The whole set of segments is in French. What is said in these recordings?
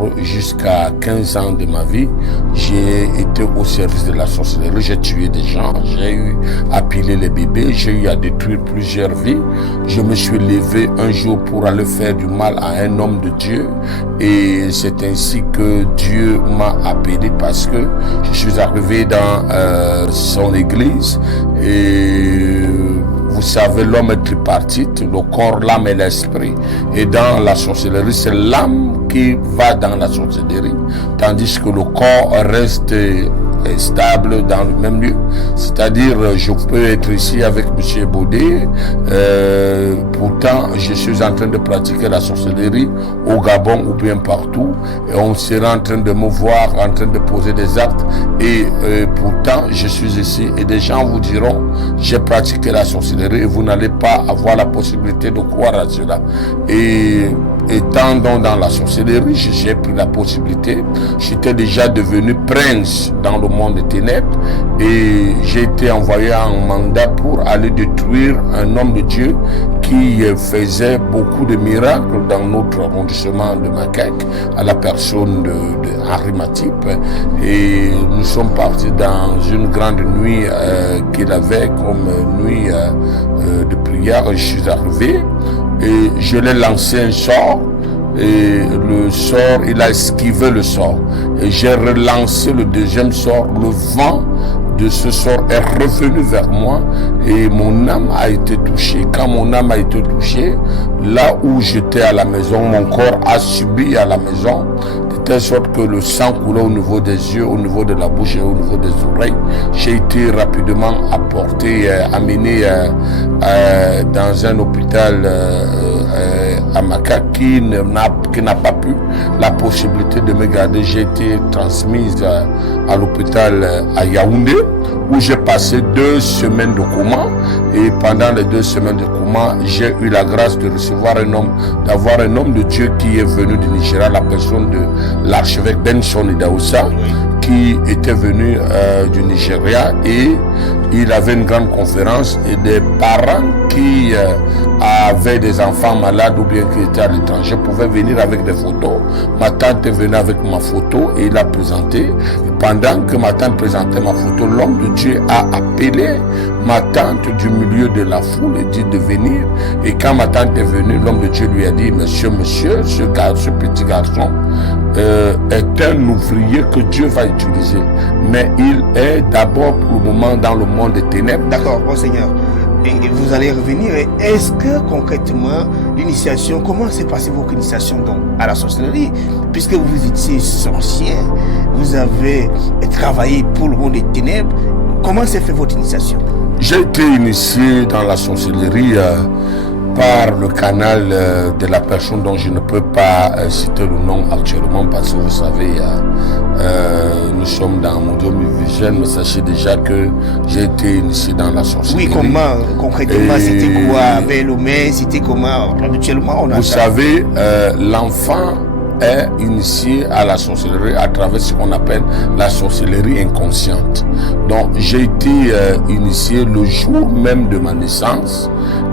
d'abord, jusqu'à 15 ans de ma vie, j'ai été au service de la sorcellerie. J'ai tué des gens, j'ai eu à piler les bébés, j'ai eu à détruire plusieurs vies. Je me suis levé un jour pour aller faire du mal à un homme de Dieu. Et c'est ainsi que Dieu m'a appelé, parce que je suis arrivé dans son église. Et vous savez, l'homme est tripartite, le corps, l'âme et l'esprit. Et dans la sorcellerie, c'est l'âme qui va dans la sorcellerie, tandis que le corps reste stable dans le même lieu. C'est-à-dire, je peux être ici avec M. Baudet, pourtant je suis en train de pratiquer la sorcellerie au Gabon ou bien partout, et on sera en train de me voir en train de poser des actes, et pourtant je suis ici, et des gens vous diront j'ai pratiqué la sorcellerie, et vous n'allez pas avoir la possibilité de croire à cela. Et étant donc dans la sorcellerie, j'ai pris la possibilité. J'étais déjà devenu prince dans le monde des ténèbres, et j'ai été envoyé en mandat pour aller détruire un homme de Dieu qui faisait beaucoup de miracles dans notre arrondissement de Makek, à la personne de Henri Matip. Et nous sommes partis dans une grande nuit qu'il avait comme nuit de prière. Je suis arrivé et je l'ai lancé un sort, et le sort, il a esquivé le sort, et j'ai relancé le deuxième sort. Le vent de ce sort est revenu vers moi, et mon âme a été touchée. Quand mon âme a été touchée, là où j'étais à la maison, mon corps a subi à la maison, de telle sorte que le sang coulait au niveau des yeux, au niveau de la bouche et au niveau des oreilles. J'ai été rapidement amené dans un hôpital à Maka qui n'a pas pu la possibilité de me garder. J'ai été transmise à l'hôpital à Yaoundé, où j'ai passé 2 semaines de coma. Et pendant les 2 semaines de coma, j'ai eu la grâce de recevoir d'avoir un homme de Dieu qui est venu du Nigeria, la personne de l'archevêque Benson Idaoussa, qui était venu du Nigeria, et il avait une grande conférence, et des parents qui avaient des enfants malades ou bien qui étaient à l'étranger pouvaient venir avec des photos. Ma tante est venue avec ma photo et il a présenté. Et pendant que ma tante présentait ma photo, l'homme de Dieu a appelé ma tante du milieu de la foule et dit de venir. Et quand ma tante est venue, l'homme de Dieu lui a dit: monsieur, ce petit garçon est un ouvrier que Dieu va utiliser, mais il est d'abord pour le moment dans le monde des ténèbres. D'accord, bon Seigneur. Et vous allez revenir. Est-ce que concrètement l'initiation, comment s'est passée votre initiation donc à la sorcellerie, puisque vous étiez sorcier, vous avez travaillé pour le monde des ténèbres? Comment s'est fait votre initiation? J'ai été initié dans la sorcellerie par le canal de la personne dont je ne peux pas citer le nom actuellement, parce que vous savez, nous sommes dans mon Dieu, mais sachez déjà que j'ai été initié dans la sorcellerie. Oui, comment concrètement? C'était quoi avec le main? C'était comment habituellement? Vous savez, l'enfant est initié à la sorcellerie à travers ce qu'on appelle la sorcellerie inconsciente. Donc j'ai été initié le jour même de ma naissance,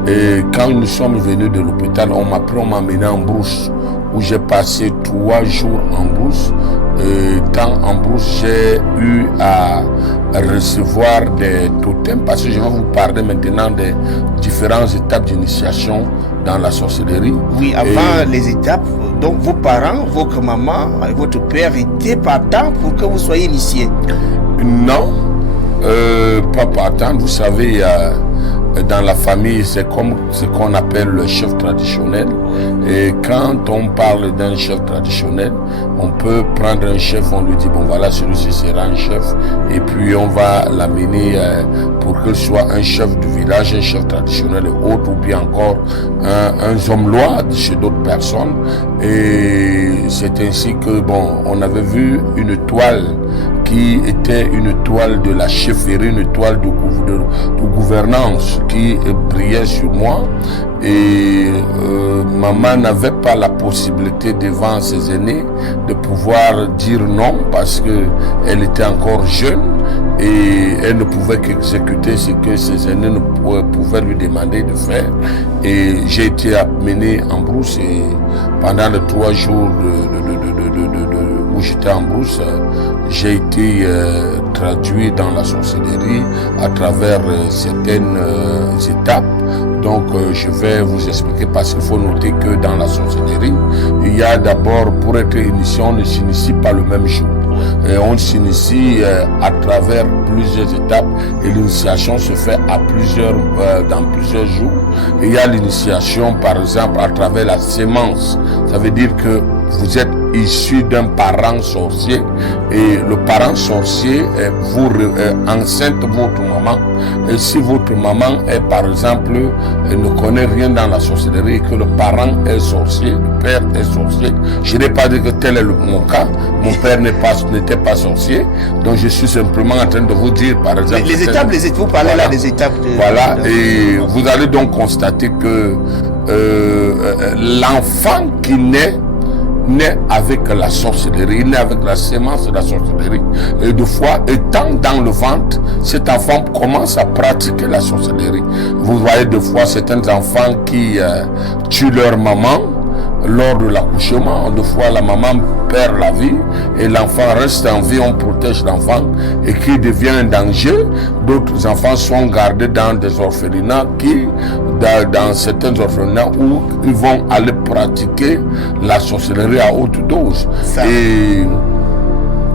et quand nous sommes venus de l'hôpital, on m'a amené en brousse, où j'ai passé 3 jours en brousse. Et tant en brousse, j'ai eu à recevoir des totems, parce que je vais vous parler maintenant des différentes étapes d'initiation dans la sorcellerie. Oui, avant les étapes, donc vos parents, votre maman et votre père étaient partants pour que vous soyez initié? Non, pas partants. Vous savez, dans la famille, c'est comme ce qu'on appelle le chef traditionnel. Et quand on parle d'un chef traditionnel, on peut prendre un chef, on lui dit bon voilà, celui-ci sera un chef, et puis on va l'amener pour qu'il soit un chef du village, un chef traditionnel et autre, ou bien encore un homme loi chez d'autres personnes. Et c'est ainsi que bon, on avait vu une toile qui était une toile de la chefferie, une toile de gouvernance qui brillait sur moi. Et maman n'avait pas la possibilité devant ses aînés de pouvoir dire non, parce qu'elle était encore jeune et elle ne pouvait qu'exécuter ce que ses aînés ne pouvaient lui demander de faire. Et j'ai été amené en brousse, et pendant les 3 jours où j'étais en brousse, j'ai été traduit dans la sorcellerie à travers certaines étapes. Donc je vais vous expliquer parce qu'il faut noter que dans la sorcellerie, il y a d'abord, pour être initié, on ne s'initie pas le même jour. Et on s'initie à travers plusieurs étapes et l'initiation se fait dans plusieurs jours. Il y a l'initiation par exemple à travers la sémence. Ça veut dire que vous êtes issu d'un parent sorcier et le parent sorcier vous enceinte votre maman. Et si votre maman est par exemple ne connaît rien dans la sorcellerie et que le parent est sorcier, le père est sorcier, je n'ai pas dit que tel est mon cas. Mon père n'était pas sorcier, donc je suis simplement en train de vous dire par exemple les étapes, vous parlez là des étapes voilà, et vous allez donc constater que l'enfant qui naît avec la sorcellerie, naît avec la sémence de la sorcellerie. Et deux fois, étant dans le ventre, cet enfant commence à pratiquer la sorcellerie. Vous voyez deux fois certains enfants qui tuent leur maman lors de l'accouchement. Deux fois, la maman perd la vie et l'enfant reste en vie, on protège l'enfant et qui devient un danger. D'autres enfants sont gardés dans des orphelinats dans certains orphelinats où ils vont aller pratiquer la sorcellerie à haute dose. Et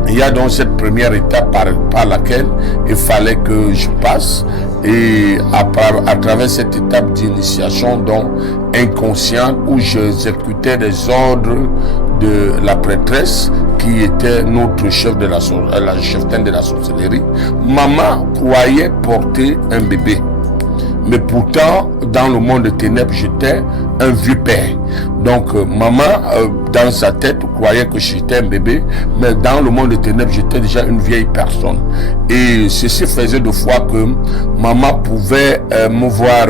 il y a donc cette première étape par laquelle il fallait que je passe et à travers cette étape d'initiation donc inconsciente où j'exécutais des ordres de la prêtresse qui était notre chef de la cheftaine de la sorcellerie. Maman croyait porter un bébé. Mais pourtant, dans le monde des ténèbres, j'étais un vieux père. Donc, maman, dans sa tête, croyait que j'étais un bébé, mais dans le monde des ténèbres, j'étais déjà une vieille personne. Et ceci faisait de fois que maman pouvait me voir,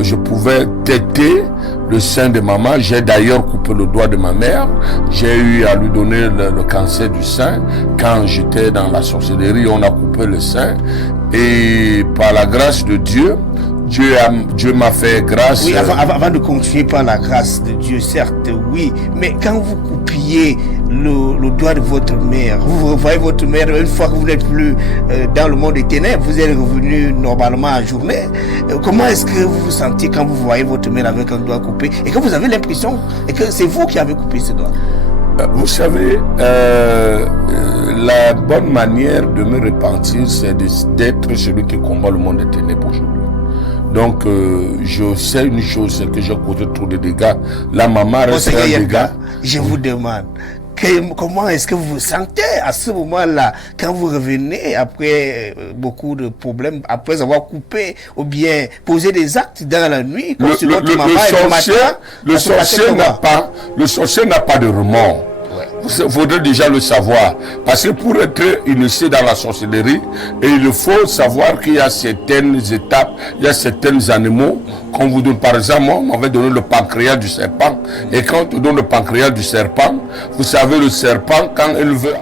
je pouvais téter le sein de maman. J'ai d'ailleurs coupé le doigt de ma mère. J'ai eu à lui donner le cancer du sein. Quand j'étais dans la sorcellerie, on a coupé le sein. Et par la grâce de Dieu, Dieu m'a fait grâce. Oui, avant de continuer par la grâce de Dieu, certes, oui. Mais quand vous coupiez le doigt de votre mère, vous revoyez votre mère, une fois que vous n'êtes plus dans le monde des ténèbres, vous êtes revenu normalement à journée. Comment est-ce que vous vous sentiez quand vous voyez votre mère avec un doigt coupé et que vous avez l'impression que c'est vous qui avez coupé ce doigt? Vous savez, la bonne manière de me repentir, c'est d'être celui qui combat le monde des ténèbres aujourd'hui. Donc, je sais une chose, c'est que j'ai causé trop de dégâts. La maman reste un dégât. Je vous demande, comment est-ce que vous vous sentez à ce moment-là, quand vous revenez après beaucoup de problèmes, après avoir coupé ou bien posé des actes dans la nuit, comme sur votre maman le sorcier n'a pas de remords. Il faudrait déjà le savoir. Parce que pour être initié dans la sorcellerie, il faut savoir qu'il y a certaines étapes, il y a certains animaux qu'on vous donne. Par exemple, moi, on m'avait donné le pancréas du serpent. Et quand on donne le pancréas du serpent, vous savez, le serpent, quand il veut